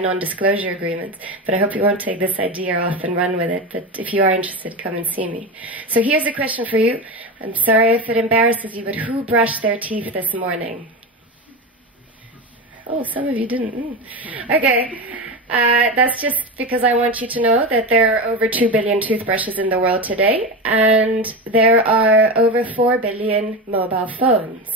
non-disclosure agreements, but I hope you won't take this idea off and run with it. But if you are interested, come and see me. So here's a question for you. I'm sorry if it embarrasses you, but who brushed their teeth this morning? Oh, some of you didn't. Okay. That's just because I want you to know that there are over 2 billion toothbrushes in the world today, and there are over 4 billion mobile phones.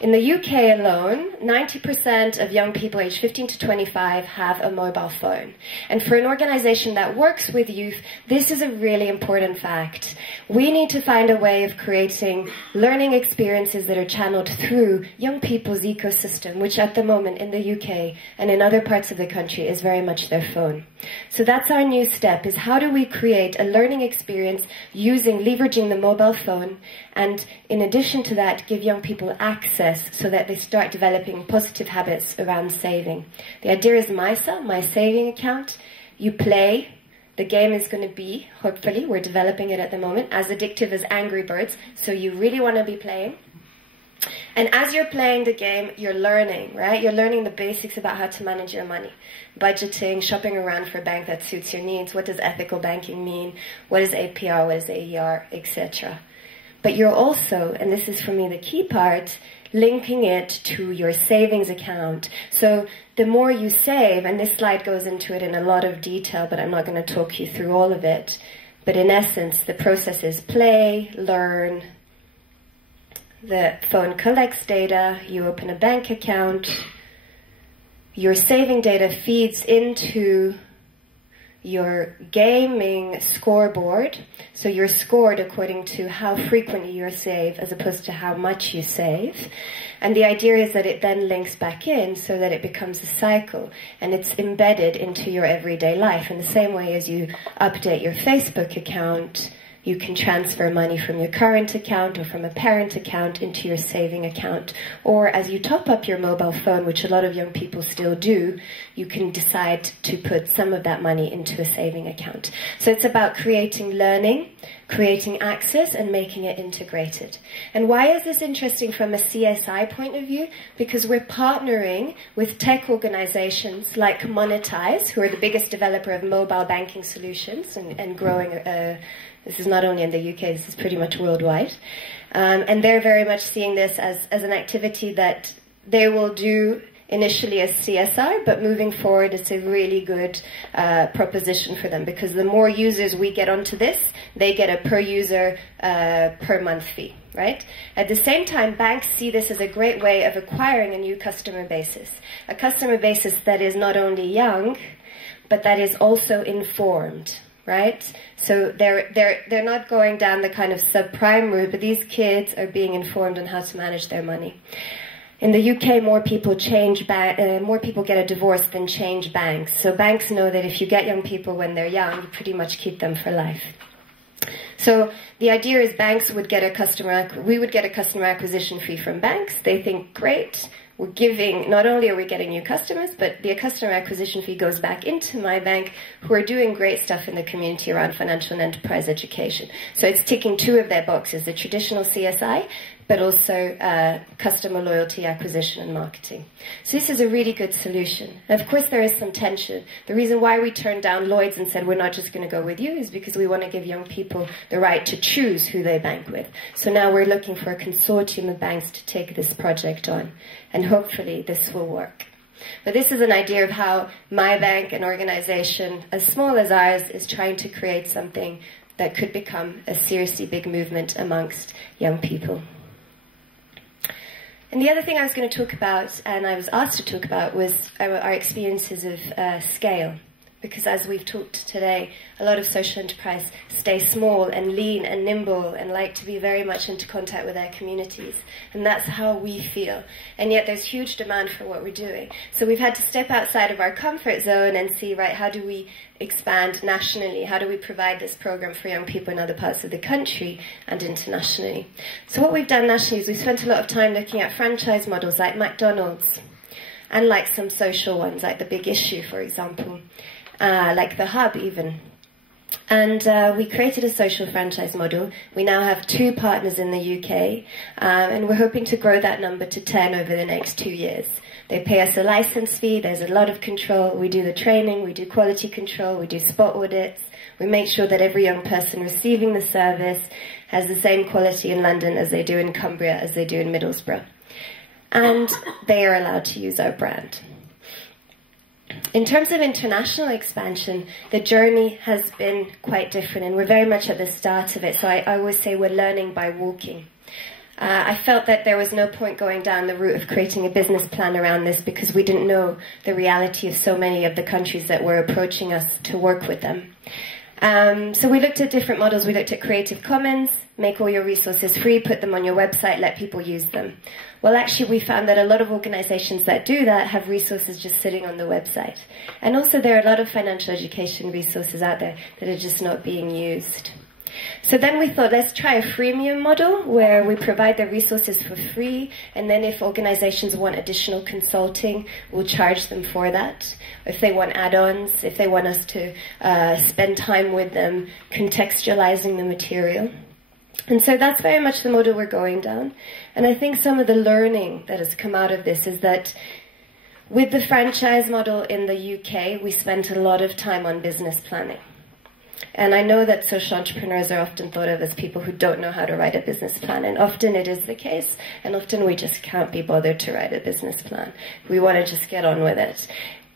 In the UK alone, 90% of young people aged 15 to 25 have a mobile phone. And for an organization that works with youth, this is a really important fact. We need to find a way of creating learning experiences that are channeled through young people's ecosystem, which at the moment in the UK and in other parts of the country is very much their phone. So that's our new step, is how do we create a learning experience leveraging the mobile phone, and in addition to that, give young people access so that they start developing positive habits around saving. The idea is MISA, my saving account. You play. The game is going to be, hopefully, we're developing it at the moment, as addictive as Angry Birds, so you really want to be playing. And as you're playing the game, you're learning, right? You're learning the basics about how to manage your money. Budgeting, shopping around for a bank that suits your needs. What does ethical banking mean? What is APR? What is AER? Etc. But you're also, and this is for me the key part, linking it to your savings account. So the more you save, and this slide goes into it in a lot of detail, but I'm not going to talk you through all of it. But in essence, the process is play, learn. The phone collects data, you open a bank account, your saving data feeds into your gaming scoreboard. So you're scored according to how frequently you save as opposed to how much you save. And the idea is that it then links back in so that it becomes a cycle and it's embedded into your everyday life. In the same way as you update your Facebook account, you can transfer money from your current account or from a parent account into your saving account. Or as you top up your mobile phone, which a lot of young people still do, you can decide to put some of that money into a saving account. So it's about creating learning, creating access, and making it integrated. And why is this interesting from a CSI point of view? Because we're partnering with tech organizations like Monetize, who are the biggest developer of mobile banking solutions and growing. This is not only in the UK, this is pretty much worldwide. And they're very much seeing this as an activity that they will do initially as CSR, but moving forward it's a really good proposition for them, because the more users we get onto this, they get a per user per month fee, right? At the same time, banks see this as a great way of acquiring a new customer basis. A customer basis that is not only young, but that is also informed. Right? So they're not going down the kind of subprime route, but these kids are being informed on how to manage their money. In the UK, more people get a divorce than change banks. So banks know that if you get young people when they're young, you pretty much keep them for life. So the idea is we would get a customer acquisition fee from banks. They think, great, we're giving, not only are we getting new customers, but the customer acquisition fee goes back into my bank, who are doing great stuff in the community around financial and enterprise education. So it's ticking two of their boxes, the traditional CSI, but also customer loyalty acquisition and marketing. So this is a really good solution. And of course there is some tension. The reason why we turned down Lloyd's and said we're not just going to go with you is because we want to give young people the right to choose who they bank with. So now we're looking for a consortium of banks to take this project on. And hopefully this will work. But this is an idea of how my bank, an organization as small as ours, is trying to create something that could become a seriously big movement amongst young people. And the other thing I was going to talk about, and I was asked to talk about, was our experiences of scale. Because as we've talked today, a lot of social enterprise stay small and lean and nimble and like to be very much into contact with their communities. And that's how we feel. And yet there's huge demand for what we're doing. So we've had to step outside of our comfort zone and see, right, how do we expand nationally? How do we provide this program for young people in other parts of the country and internationally? So what we've done nationally is we've spent a lot of time looking at franchise models like McDonald's and like some social ones, like The Big Issue, for example. Like The Hub even. And we created a social franchise model. We now have 2 partners in the UK, and we're hoping to grow that number to 10 over the next 2 years. They pay us a license fee. There's a lot of control. We do the training. We do quality control. We do spot audits. We make sure that every young person receiving the service has the same quality in London as they do in Cumbria, as they do in Middlesbrough. And they are allowed to use our brand. In terms of international expansion, the journey has been quite different, and we're very much at the start of it. So I always say we're learning by walking. I felt that there was no point going down the route of creating a business plan around this because we didn't know the reality of so many of the countries that were approaching us to work with them. So we looked at different models. We looked at Creative Commons, make all your resources free, put them on your website, let people use them. Well, actually, we found that a lot of organizations that do that have resources just sitting on the website. And also there are a lot of financial education resources out there that are just not being used. So then we thought, let's try a freemium model where we provide the resources for free, and then if organizations want additional consulting, we'll charge them for that. If they want add-ons, if they want us to spend time with them contextualizing the material. And so that's very much the model we're going down. And I think some of the learning that has come out of this is that with the franchise model in the UK, we spent a lot of time on business planning. And I know that social entrepreneurs are often thought of as people who don't know how to write a business plan, and often it is the case, and often we just can't be bothered to write a business plan. We want to just get on with it.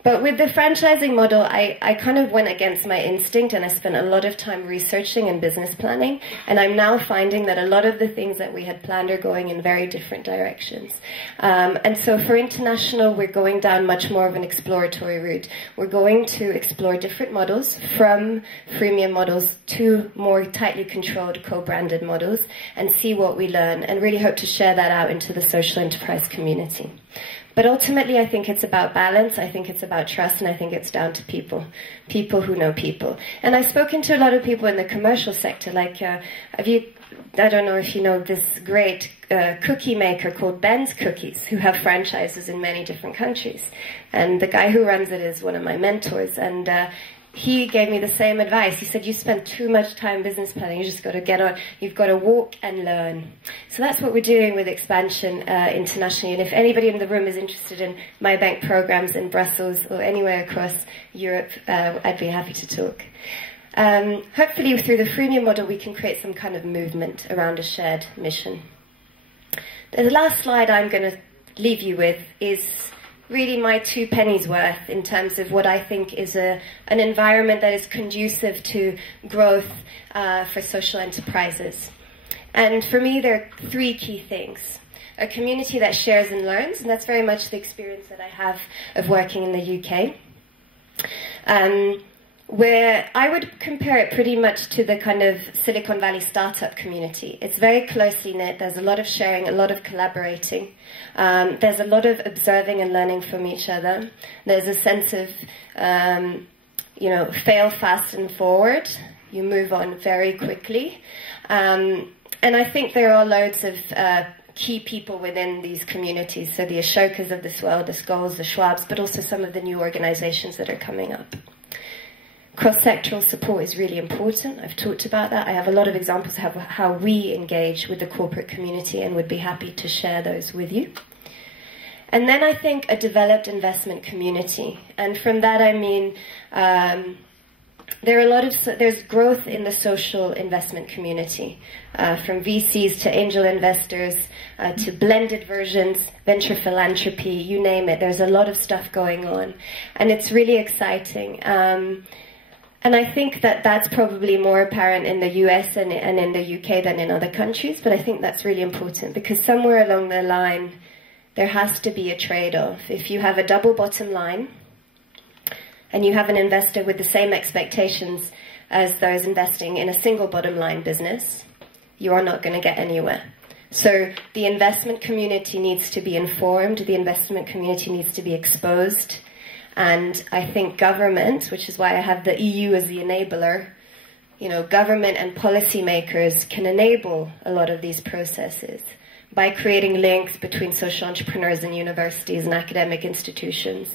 But with the franchising model, I kind of went against my instinct, and I spent a lot of time researching and business planning, and I'm now finding that a lot of the things that we had planned are going in very different directions. And so for international, we're going down much more of an exploratory route. We're going to explore different models, from freemium models to more tightly controlled co-branded models, and see what we learn, and really hope to share that out into the social enterprise community. But ultimately, I think it's about balance, I think it's about trust, and I think it's down to people. People who know people. And I've spoken to a lot of people in the commercial sector, like, I don't know if you know this great cookie maker called Ben's Cookies, who have franchises in many different countries. And the guy who runs it is one of my mentors, and he gave me the same advice. He said, you spend too much time business planning, you just got to get on, you've got to walk and learn. So that's what we're doing with expansion internationally. And if anybody in the room is interested in my bank programs in Brussels or anywhere across Europe, I'd be happy to talk. Hopefully through the freemium model we can create some kind of movement around a shared mission. The last slide I'm going to leave you with is really my 2 pennies worth in terms of what I think is an environment that is conducive to growth for social enterprises. And for me, there are 3 key things. A community that shares and learns, and that's very much the experience that I have of working in the UK. Where I would compare it pretty much to the kind of Silicon Valley startup community. It's very closely knit, there's a lot of sharing, a lot of collaborating. There's a lot of observing and learning from each other. There's a sense of, fail fast and forward. You move on very quickly. And I think there are loads of key people within these communities, so the Ashokas of this world, the Skulls, the Schwabs, but also some of the new organizations that are coming up. Cross-sectoral support is really important. I've talked about that. I have a lot of examples of how we engage with the corporate community and would be happy to share those with you. And then I think a developed investment community. And from that I mean there's growth in the social investment community, from VCs to angel investors, to blended versions, venture philanthropy, you name it. There's a lot of stuff going on. And it's really exciting. And I think that that's probably more apparent in the US and in the UK than in other countries, but I think that's really important because somewhere along the line, there has to be a trade-off. If you have a double bottom line, and you have an investor with the same expectations as those investing in a single bottom line business, you are not going to get anywhere. So the investment community needs to be informed, the investment community needs to be exposed, and I think government, which is why I have the EU as the enabler, government and policymakers can enable a lot of these processes by creating links between social entrepreneurs and universities and academic institutions,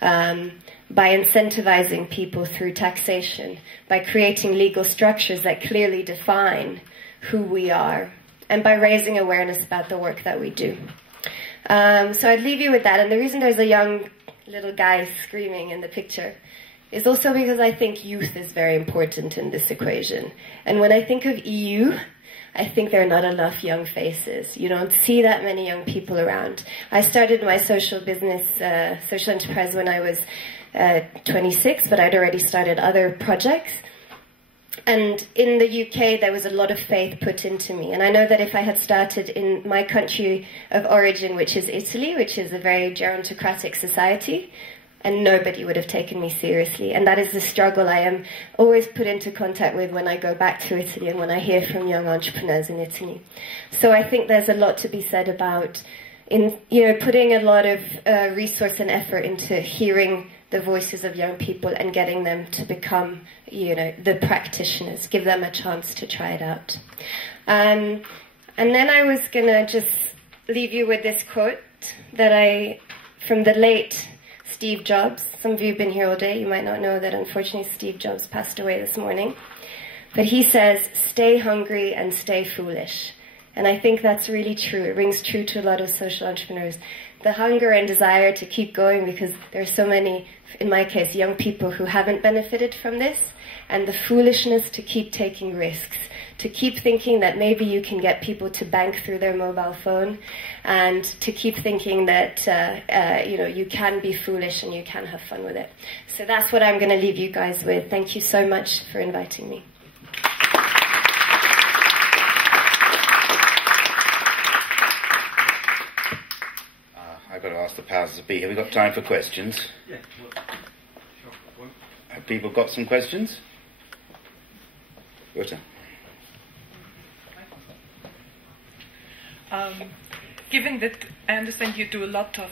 by incentivizing people through taxation, by creating legal structures that clearly define who we are, and by raising awareness about the work that we do. So I'd leave you with that. And the reason there's a young little guy screaming in the picture is also because I think youth is very important in this equation. And when I think of EU, I think there are not enough young faces. You don't see that many young people around. I started my social business, social enterprise when I was 26, but I'd already started other projects. And in the UK, there was a lot of faith put into me. And I know that if I had started in my country of origin, which is Italy, which is a very gerontocratic society, and nobody would have taken me seriously. And that is the struggle I am always put into contact with when I go back to Italy and when I hear from young entrepreneurs in Italy. So I think there's a lot to be said about putting a lot of resource and effort into hearing the voices of young people and getting them to become, the practitioners, give them a chance to try it out. And then I was going to just leave you with this quote from the late Steve Jobs. Some of you have been here all day. You might not know that unfortunately Steve Jobs passed away this morning. But he says, stay hungry and stay foolish. And I think that's really true. It rings true to a lot of social entrepreneurs. The hunger and desire to keep going because there are so many, in my case, young people who haven't benefited from this. And the foolishness to keep taking risks, to keep thinking that maybe you can get people to bank through their mobile phone, and to keep thinking that you can be foolish and you can have fun with it. So that's what I'm going to leave you guys with. Thank you so much for inviting me. I've got to ask the powers that be. Have we got time for questions? Yeah. Sure. Have people got some questions? Jutta. Given that I understand you do a lot of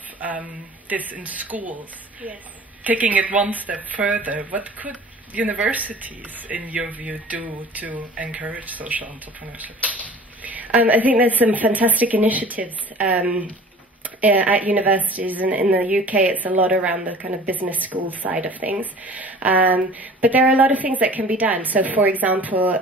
this in schools, Yes. taking it one step further, what could universities, in your view, do to encourage social entrepreneurship? I think there's some fantastic initiatives at universities, and in the UK it's a lot around the kind of business school side of things. But there are a lot of things that can be done. So for example,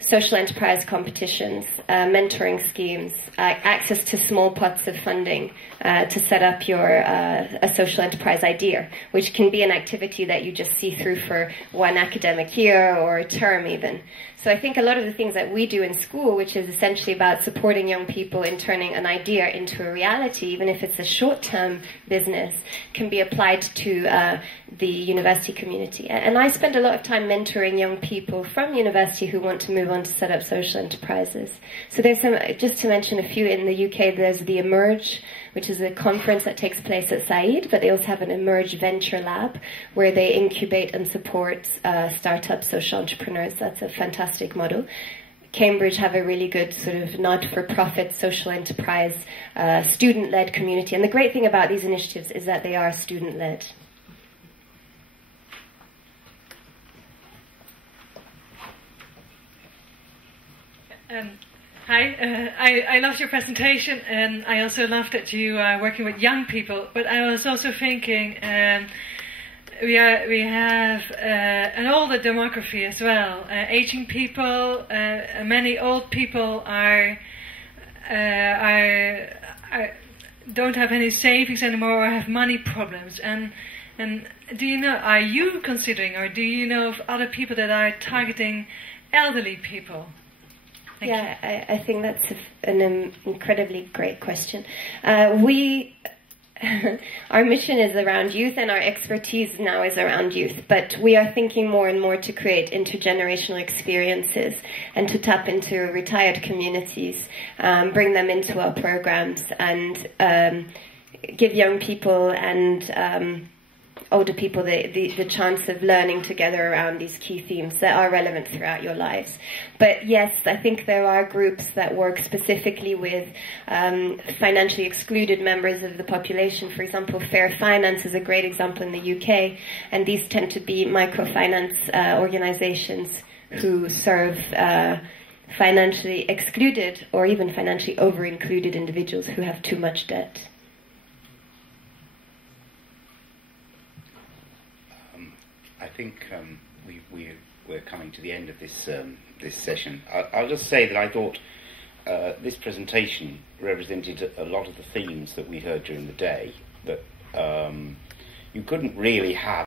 social enterprise competitions, mentoring schemes, access to small pots of funding to set up a social enterprise idea, which can be an activity that you just see through for one academic year or a term even. So I think a lot of the things that we do in school, which is essentially about supporting young people in turning an idea into a reality, even if it's a short-term business, can be applied to the university community. And I spend a lot of time mentoring young people from university who want to move on to set up social enterprises. So there's some, just to mention a few, in the UK there's the Emerge, which is a conference that takes place at Said, but they also have an Emerge Venture Lab where they incubate and support startup social entrepreneurs. That's a fantastic model. Cambridge have a really good sort of not-for-profit social enterprise student-led community. And the great thing about these initiatives is that they are student-led. Hi, I loved your presentation, and I also loved that you are working with young people. But I was also thinking we have an older demography as well. Aging people, many old people don't have any savings anymore or have money problems. And do you know? Are you considering, or do you know of other people that are targeting elderly people? I think that's an incredibly great question. Our mission is around youth, and our expertise now is around youth. But we are thinking more and more to create intergenerational experiences and to tap into retired communities, bring them into our programs, and give young people and older people the chance of learning together around these key themes that are relevant throughout your lives. But yes, I think there are groups that work specifically with financially excluded members of the population. For example, Fair Finance is a great example in the UK, and these tend to be microfinance organizations who serve financially excluded or even financially over-included individuals who have too much debt. I think we're coming to the end of this this session. I'll just say that I thought this presentation represented a lot of the themes that we heard during the day, that you couldn't really have